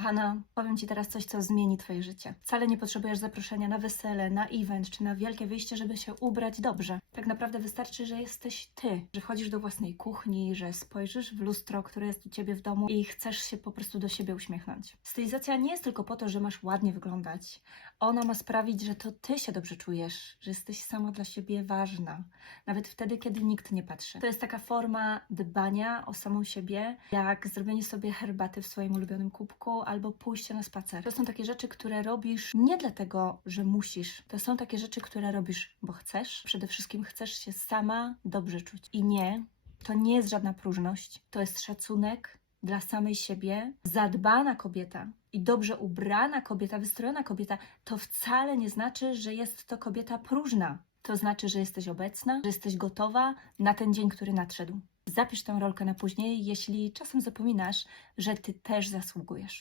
Kochana, powiem Ci teraz coś, co zmieni Twoje życie. Wcale nie potrzebujesz zaproszenia na wesele, na event czy na wielkie wyjście, żeby się ubrać dobrze. Tak naprawdę wystarczy, że jesteś Ty, że chodzisz do własnej kuchni, że spojrzysz w lustro, które jest u Ciebie w domu i chcesz się po prostu do siebie uśmiechnąć. Stylizacja nie jest tylko po to, że masz ładnie wyglądać. Ona ma sprawić, że to Ty się dobrze czujesz, że jesteś sama dla siebie ważna, nawet wtedy, kiedy nikt nie patrzy. To jest taka forma dbania o samą siebie, jak zrobienie sobie herbaty w swoim ulubionym kubku albo pójście na spacer. To są takie rzeczy, które robisz nie dlatego, że musisz. To są takie rzeczy, które robisz, bo chcesz. Przede wszystkim chcesz się sama dobrze czuć. I nie, to nie jest żadna próżność. To jest szacunek dla samej siebie. Zadbana kobieta i dobrze ubrana kobieta, wystrojona kobieta, to wcale nie znaczy, że jest to kobieta próżna. To znaczy, że jesteś obecna, że jesteś gotowa na ten dzień, który nadszedł. Zapisz tę rolkę na później, jeśli czasem zapominasz, że ty też zasługujesz.